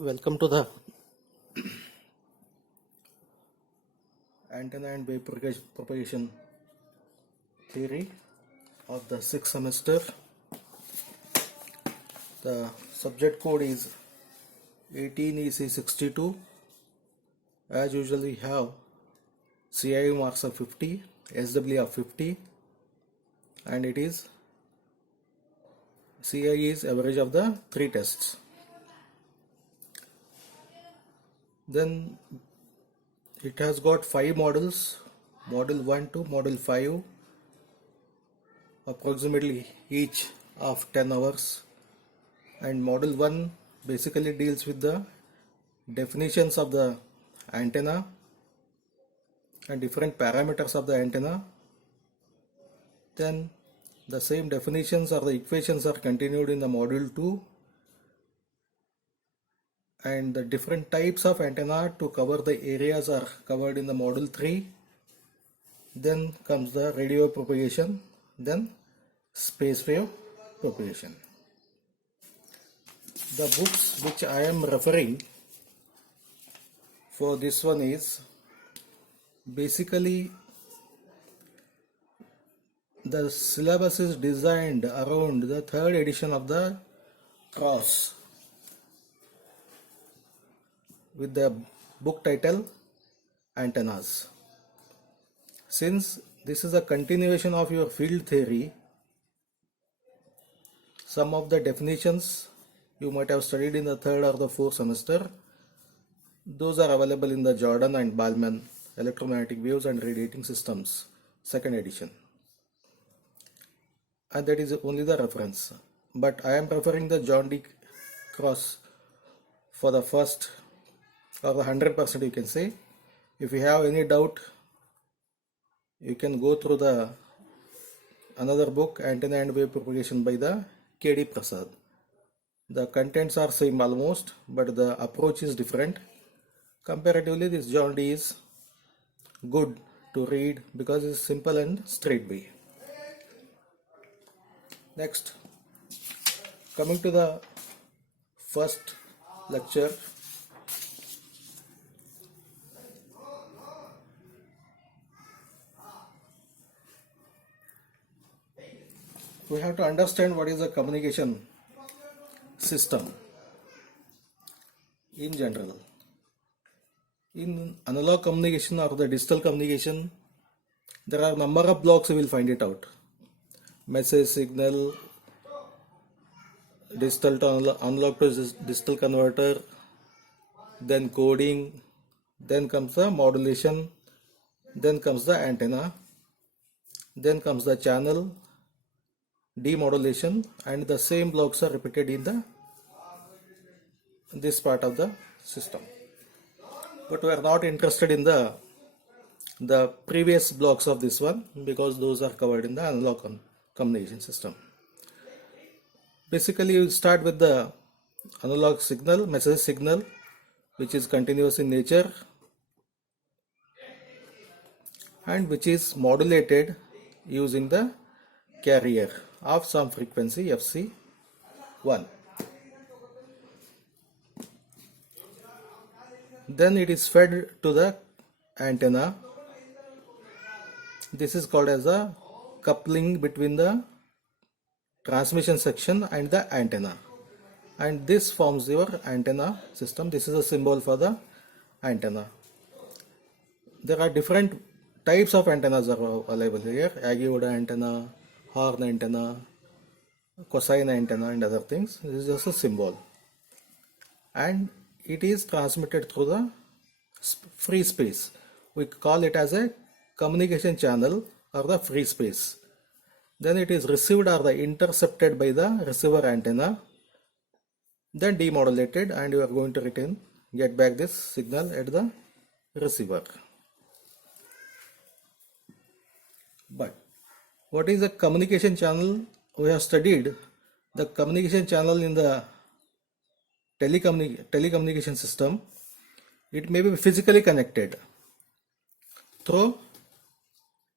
Welcome to the antenna and wave propagation theory of the sixth semester. The subject code is 18EC62. As usual, we have CIU marks of 50, SW of 50, and it is CI is average of the three tests. Then it has got 5 models, model 1 to model 5, approximately each of 10 hours, and model 1 basically deals with the definitions of the antenna and different parameters of the antenna. Then the same definitions or the equations are continued in the module 2, and the different types of antenna to cover the areas are covered in the module 3. Then comes the radio propagation, then space wave propagation. The books which I am referring for this one is basically the syllabus is designed around the third edition of the CROSS with the book title Antennas. Since this is a continuation of your field theory, some of the definitions you might have studied in the third or the fourth semester, those are available in the Jordan and Ballman Electromagnetic Waves and Radiating Systems, second edition, and that is only the reference. But I am referring the John D. Cross for the first or the 100%, you can say. If you have any doubt, you can go through the another book, Antenna and Wave Propagation by the K.D. Prasad. The contents are same almost, but the approach is different. Comparatively, this John D is good to read because it's simple and straight way. Next, coming to the first lecture, we have to understand what is a communication system in general. In analog communication or the digital communication, there are number of blocks, you will find it out. Message, signal, digital to analog to digital converter, then coding, then comes the modulation, then comes the antenna, then comes the channel, demodulation, and the same blocks are repeated in this part of the system. But we are not interested in the previous blocks of this one because those are covered in the analog communication system. Basically, you start with the analog signal, message signal, which is continuous in nature and which is modulated using the carrier of some frequency FC1. Then it is fed to the antenna. This is called as a coupling between the transmission section and the antenna, and this forms your antenna system. This is a symbol for the antenna. There are different types of antennas are available here: Aggie-Oda antenna, horn antenna, cosine antenna, and other things. This is just a symbol, and it is transmitted through the free space. We call it as a communication channel or the free space. Then it is received or the intercepted by the receiver antenna, then demodulated, and you are going to get back this signal at the receiver. But what is a communication channel? We have studied the communication channel in the telecommunication system. It may be physically connected through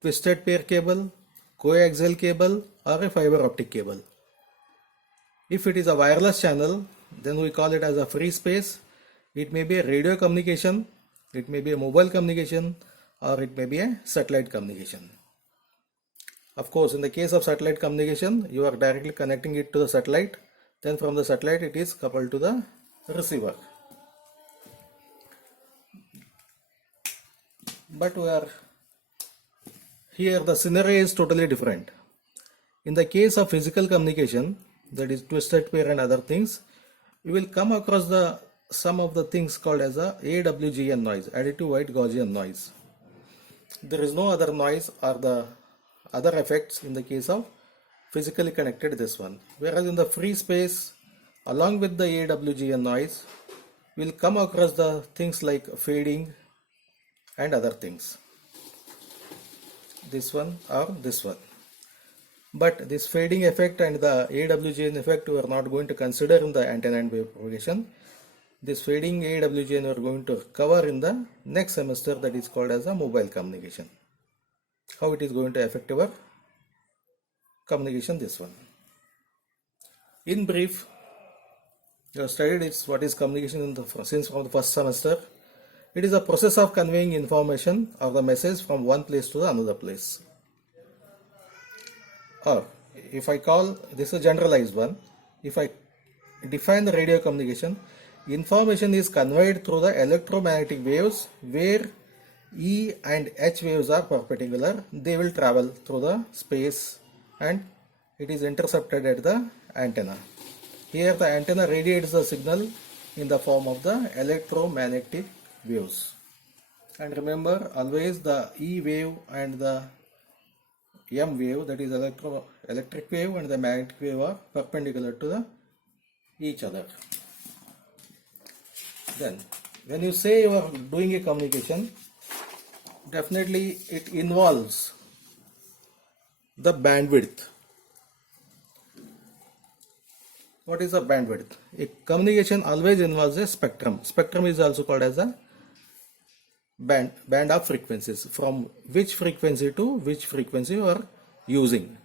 twisted pair cable, coaxial cable, or a fiber optic cable. If it is a wireless channel, then we call it as a free space. It may be a radio communication, it may be a mobile communication, or it may be a satellite communication. Of course, in the case of satellite communication, you are directly connecting it to the satellite. Then from the satellite, it is coupled to the receiver. But here the scenario is totally different. In the case of physical communication, that is twisted pair and other things, you will come across some of the things called as a AWGN noise, additive white Gaussian noise. There is no other noise or the other effects in the case of physically connected this one. Whereas in the free space, along with the AWGN noise, we will come across the things like fading and other things. This one or this one. But this fading effect and the AWGN effect we are not going to consider in the antenna and wave propagation. This fading AWGN we are going to cover in the next semester, that is called as a mobile communication. How it is going to affect our communication, this one. In brief, you have studied what is communication since from the first semester. It is a process of conveying information or the message from one place to another place. Or if I call this a generalized one, if I define the radio communication, information is conveyed through the electromagnetic waves where E and H waves are perpendicular. They will travel through the space and it is intercepted at the antenna. Here the antenna radiates the signal in the form of the electromagnetic waves. And remember, always the E wave and the M wave, that is electric wave and the magnetic wave, are perpendicular to each other. Then when you say you are doing a communication, definitely it involves the bandwidth. What is a bandwidth? A communication always involves a spectrum. Spectrum is also called as a band of frequencies, from which frequency to which frequency you are using.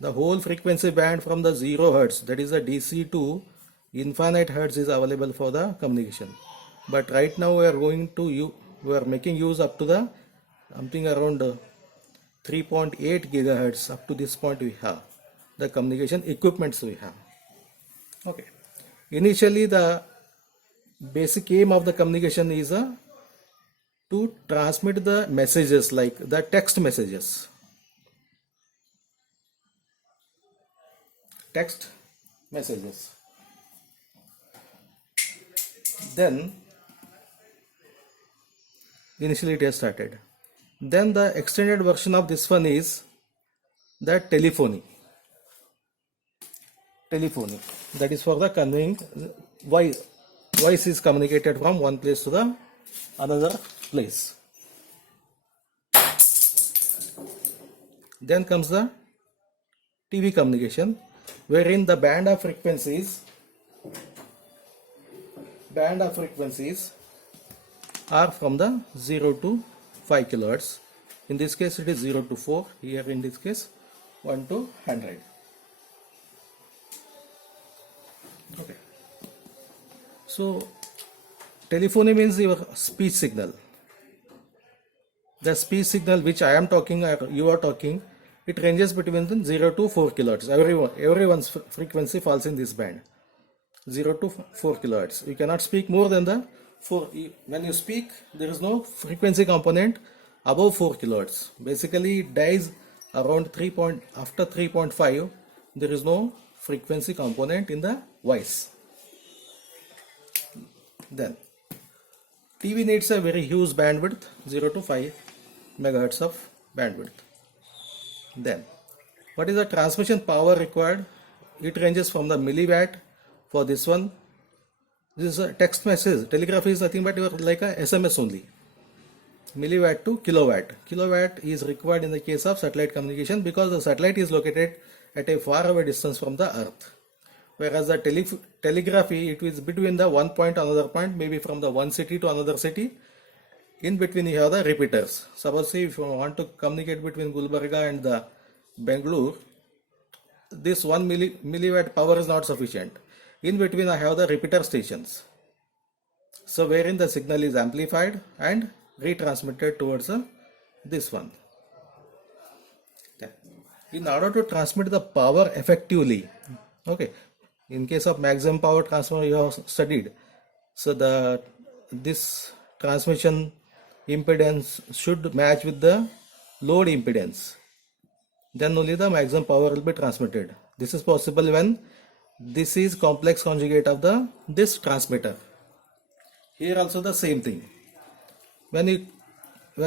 The whole frequency band from the 0 Hz, that is a DC, to infinite Hertz is available for the communication. But right now we are making use up to the something around 3.8 gigahertz. Up to this point we have the communication equipments we have. Okay. Initially the basic aim of the communication is to transmit the messages, like the text messages. Text messages. Then initially it has started. Then the extended version of this one is the telephony. Telephony, that is for the conveying voice is communicated from one place to the another place. Then comes the TV communication, wherein the band of frequencies are from the 0 to 5 kilohertz. In this case it is 0 to 4, here in this case 1 to 100. Okay. So telephony means your speech signal. The speech signal which I am talking or you are talking, it ranges between 0 to 4 kilohertz. Everyone's frequency falls in this band, 0 to 4 kilohertz. You cannot speak more than the 4. When you speak, there is no frequency component above 4 kilohertz. Basically it dies around after 3.5. There is no frequency component in the voice. Then TV needs a very huge bandwidth, 0 to 5 megahertz of bandwidth. Then what is the transmission power required? It ranges from the milliwatt for this one. This is a text message. Telegraphy is nothing but like a SMS only. Milliwatt to kilowatt. Kilowatt is required in the case of satellite communication because the satellite is located at a far away distance from the earth. Whereas the telegraphy, it is between the one point to another point, maybe from the one city to another city. In between you have the repeaters. Suppose if you want to communicate between Gulbarga and the Bangalore, this 1 milliwatt power is not sufficient. In between I have the repeater stations. So wherein the signal is amplified and retransmitted towards this one. Okay. In order to transmit the power effectively, okay, in case of maximum power transformer you have studied, so this transmission impedance should match with the load impedance, then only the maximum power will be transmitted. This is possible when this is complex conjugate of this transmitter. Here also the same thing. When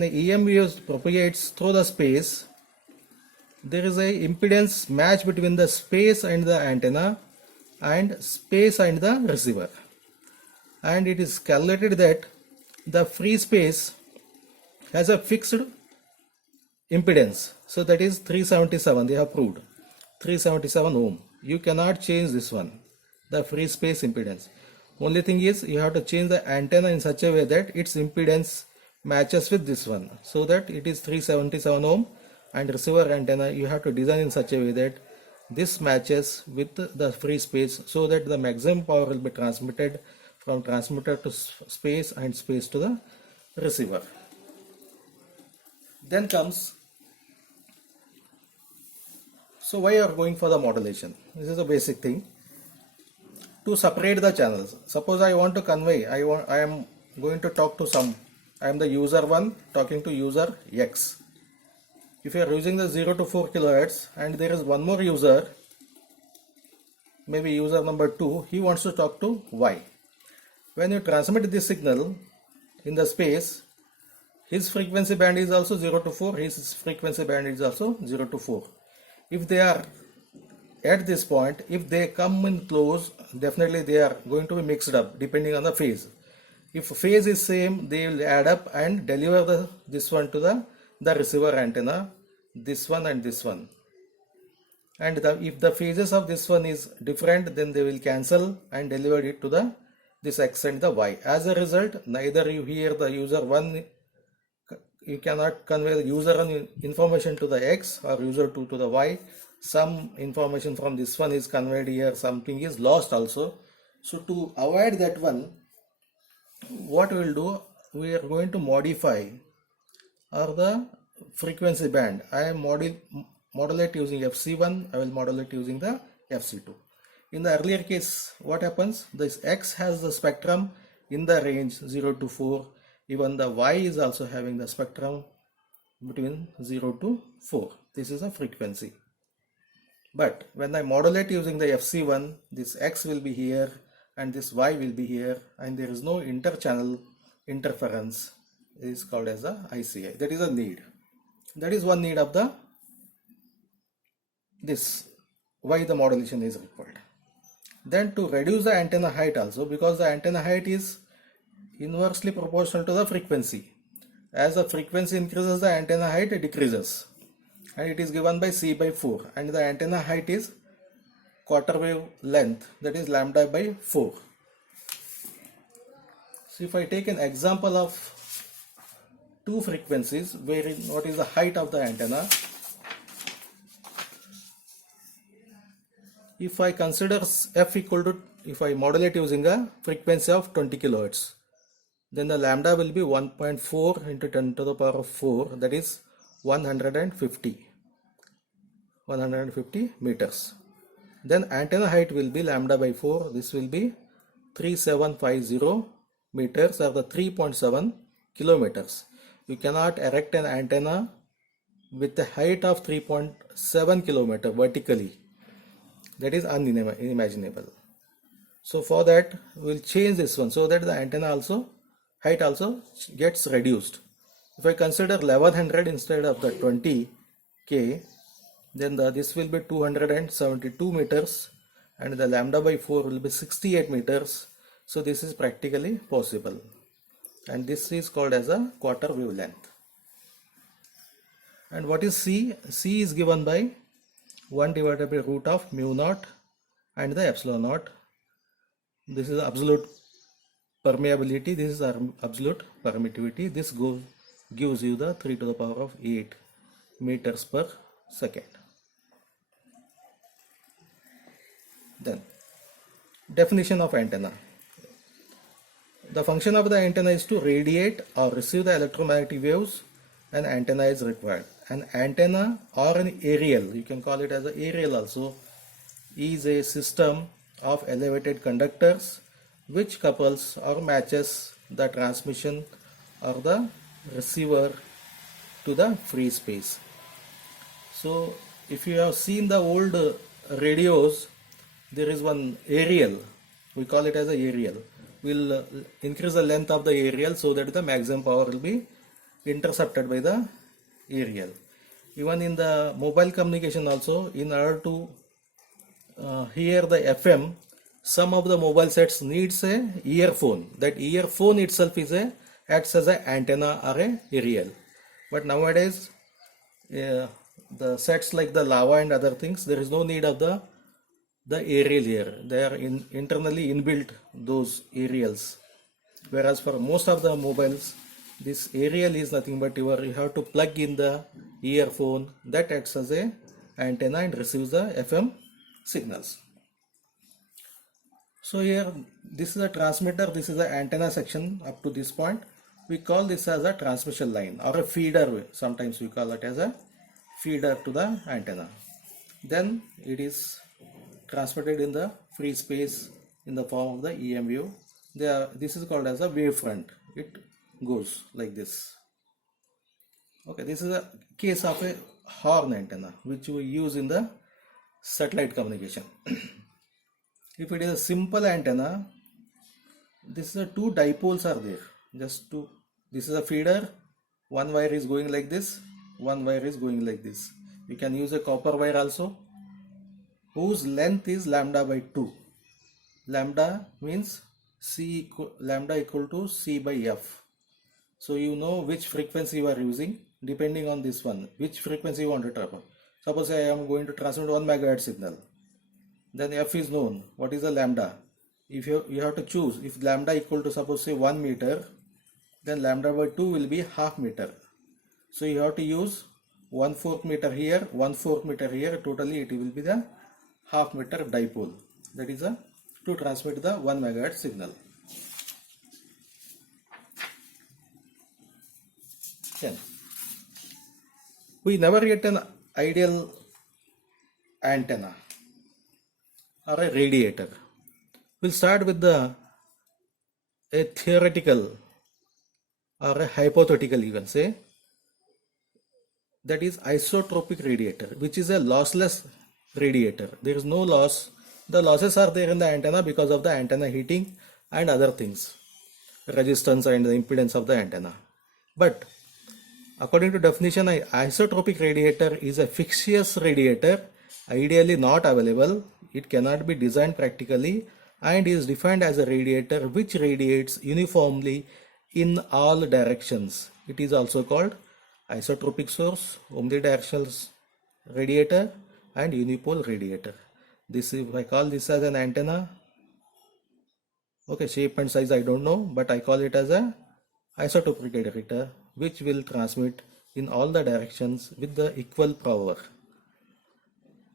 the EM wave propagates through the space, there is a impedance match between the space and the antenna and space and the receiver, and it is calculated that the free space has a fixed impedance, so that is 377. They have proved 377 ohm. You cannot change this one, the free space impedance. Only thing is you have to change the antenna in such a way that its impedance matches with this one, so that it is 377 ohm, and receiver antenna you have to design in such a way that this matches with the free space, so that the maximum power will be transmitted from transmitter to space and space to the receiver. Then comes, so why you are going for the modulation? This is a basic thing. To separate the channels. Suppose I want to convey, I am going to talk to I am the user 1 talking to user X. If you are using the 0 to 4 kilohertz and there is one more user, maybe user number 2, he wants to talk to Y. When you transmit this signal in the space, his frequency band is also 0 to 4, his frequency band is also 0 to 4. If they are at this point, if they come in close, definitely they are going to be mixed up depending on the phase. If phase is same, they will add up and deliver this one to the receiver antenna, this one and this one. And if the phases of this one is different, then they will cancel and deliver it to this X and the Y. As a result, neither you hear the user 1, you cannot convey the user 1 information to the X or user 2 to the Y. Some information from this one is conveyed here, something is lost also. So to avoid that one, what we will do, we are going to modify the frequency band. I am modulate using FC1, I will modulate using the FC2. In the earlier case, what happens? This X has the spectrum in the range 0 to 4. Even the Y is also having the spectrum between 0 to 4. This is a frequency. But when I modulate using the FC1, this X will be here and this Y will be here, and there is no inter-channel interference. It is called as the ICI. That is a need. That is one need of why the modulation is required. Then to reduce the antenna height also, because the antenna height is inversely proportional to the frequency. As the frequency increases, the antenna height decreases, and it is given by C by 4, and the antenna height is quarter wave length, that is lambda by 4. So if I take an example of two frequencies wherein what is the height of the antenna, if I consider f equal to, if I modulate using a frequency of 20 kilohertz, then the lambda will be 1.4 into 10 to the power of 4, that is 150 meters. Then antenna height will be lambda by 4, this will be 3750 meters or the 3.7 kilometers. You cannot erect an antenna with a height of 3.7 kilometer vertically. That is unimaginable. So for that we will change this one so that the antenna height also gets reduced. If I consider 1100 instead of the 20k, then this will be 272 meters and the lambda by 4 will be 68 meters. So this is practically possible, and this is called as a quarter wavelength. And what is C? C is given by 1 divided by root of mu naught and the epsilon naught. This is absolute permeability, this is absolute permittivity. This gives you the 3 to the power of 8 meters per second. Then definition of antenna. The function of the antenna is to radiate or receive the electromagnetic waves. An antenna is required. An antenna or an aerial, you can call it as an aerial also, is a system of elevated conductors which couples or matches the transmission or the receiver to the free space. So if you have seen the old radios, there is one aerial, we call it as an aerial. We'll increase the length of the aerial so that the maximum power will be intercepted by the aerial. Even in the mobile communication also, in order to hear the FM, some of the mobile sets needs a earphone. That earphone itself is acts as an antenna or a aerial. But nowadays, the sets like the Lava and other things, there is no need of the aerial here. They are internally inbuilt, those aerials. Whereas for most of the mobiles, this aerial is nothing but you have to plug in the earphone that acts as a antenna and receives the FM signals. So here, this is a transmitter, this is the antenna section up to this point. We call this as a transmission line or a feeder. Sometimes we call it as a feeder to the antenna. Then it is transmitted in the free space in the form of the EM wave. This is called as a wavefront. It goes like this. Okay, this is a case of a horn antenna which we use in the satellite communication. If it is a simple antenna, this is a two dipoles are there. This is a feeder. One wire is going like this. One wire is going like this. We can use a copper wire also, whose length is lambda by 2. Lambda means lambda equal to C by F. So you know which frequency you are using depending on this one, which frequency you want to travel. Suppose I am going to transmit 1 megahertz signal. Then F is known. What is the lambda? If you have to choose, if lambda equal to suppose say 1 meter, then lambda by 2 will be half meter. So you have to use 1/4 meter here, 1/4 meter here. Totally it will be the half meter dipole. That is to transmit the 1 megahertz signal. Then we never get an ideal antenna or a radiator. We'll start with a theoretical or a hypothetical, you can say, that is isotropic radiator, which is a lossless radiator. There is no loss. The losses are there in the antenna because of the antenna heating and other things, resistance and the impedance of the antenna. But according to definition, an isotropic radiator is a fictitious radiator, ideally not available. It cannot be designed practically and is defined as a radiator which radiates uniformly in all directions. It is also called isotropic source, omnidirectional radiator and unipole radiator. This is, I call this as an antenna. Okay, shape and size I don't know, but I call it as a isotropic radiator which will transmit in all the directions with the equal power.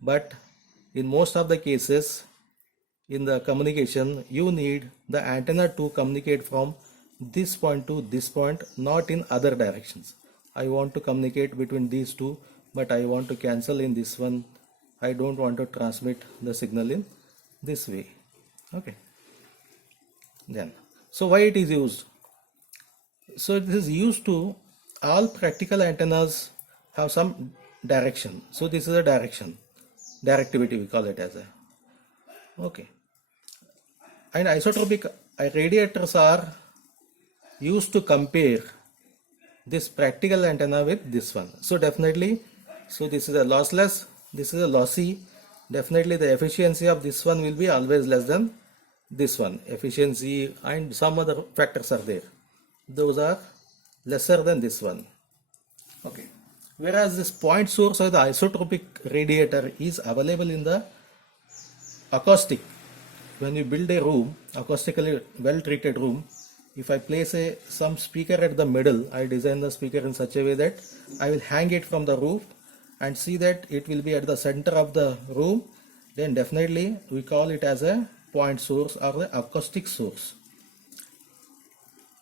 But in most of the cases in the communication, you need the antenna to communicate from this point to this point, not in other directions. I want to communicate between these two, but I want to cancel in this one. I don't want to transmit the signal in this way. Okay. Then, so why it is used? So it is used to, all practical antennas have some direction. So this is a direction, directivity we call it as a. Okay. And isotropic radiators are used to compare this practical antenna with this one. So definitely, so this is a lossless, this is a lossy. Definitely the efficiency of this one will be always less than this one. Efficiency and some other factors are there. Those are lesser than this one. Okay. Whereas this point source of the isotropic radiator is available in the acoustic. When you build a room, acoustically well treated room, if I place some speaker at the middle, I design the speaker in such a way that I will hang it from the roof and see that it will be at the center of the room, then definitely we call it as a point source or the acoustic source.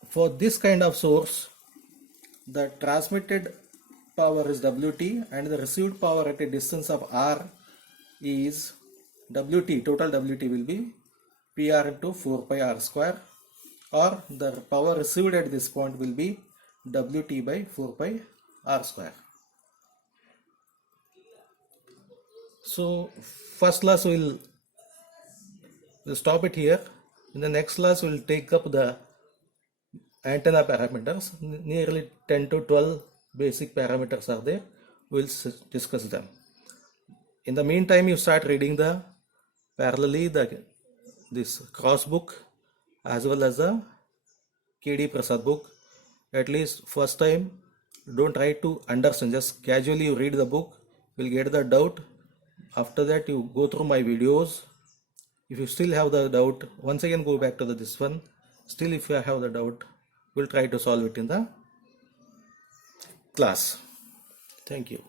for this kind of source, the transmitted power is Wt and the received power at a distance of r is Wt, total Wt will be Pr into 4 pi r square, or the power received at this point will be Wt by 4 pi r square. So first class we'll stop it here. In the next class we'll take up the antenna parameters. Nearly 10 to 12 basic parameters are there. We'll discuss them. In the meantime, you start reading the parallelly this cross book as well as the KD Prasad book. At least first time, don't try to understand, just casually you read the book, you'll get the doubt. After that you go through my videos. If you still have the doubt, once again go back to this one. Still if you have the doubt, we'll try to solve it in the class. Thank you.